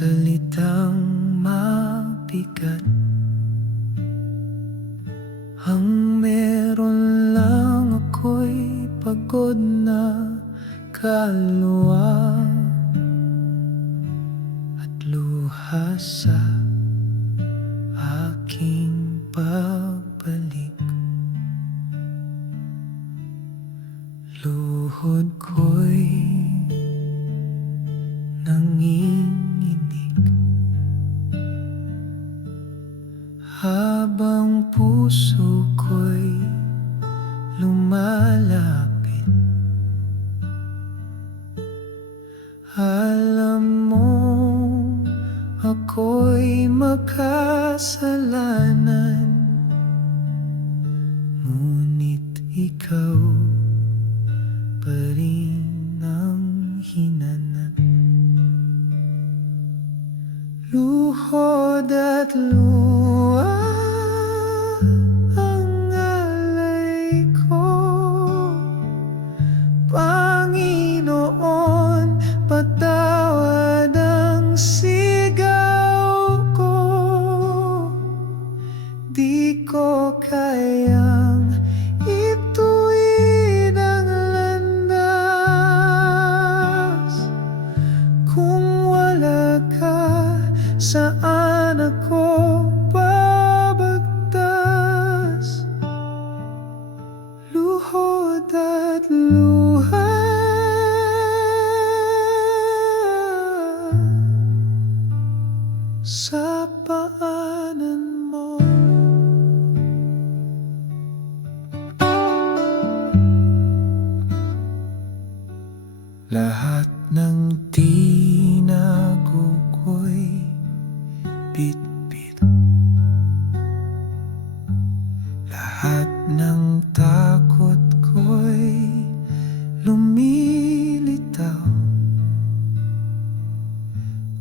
salitang mabigat. Ang meron lang ako'y pagod na kaluluwa at luha sa aking pagbalik. Luhod ko'y nanginginig habang puso ko'y lumalapit. Alam mo, ako'y makasalanan, ngunit ikaw pa rin ang hinanap. Luhod at luha ang alay ko, Panginoon, patawad ang sigaw ko. Di ko kayang ituwid ang landas. Kung wala ka, saan ako babagtas? Luhod at luha sa paanan mo. Lahat ng tinago ko'y bitbit. Lahat ng takot ko'y lumilitaw.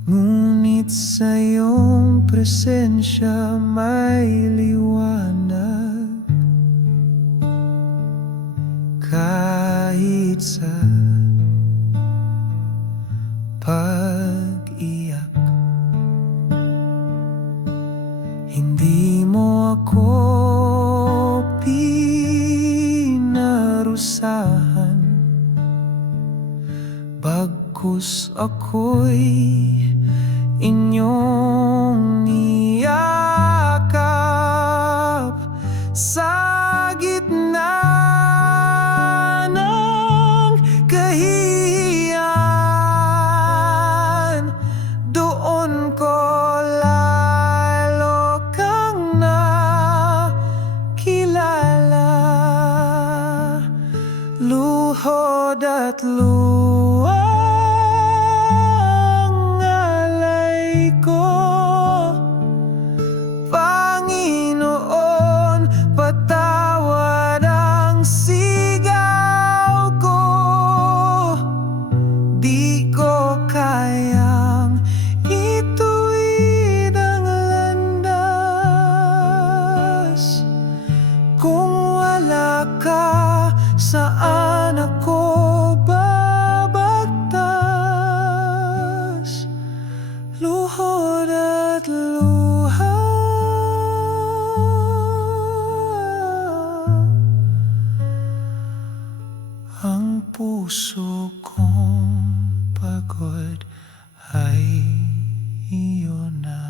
Ngunit sa iyong presensya may liwanag. Kahit sa pag-iyak, hindi mo ako pinarusahan. Bagkus ako'y inyong niyakap sa gitna ng kahihiyan. Doon ko lalo kang nakilala. Luhod at luha ang alay ko, Panginoon, patawad ang sigaw ko. Di ko kayang ituwid ang landas. Kung wala ka, saan ako babagtas? Luhod at luha ang puso kong pagod ay iyon na.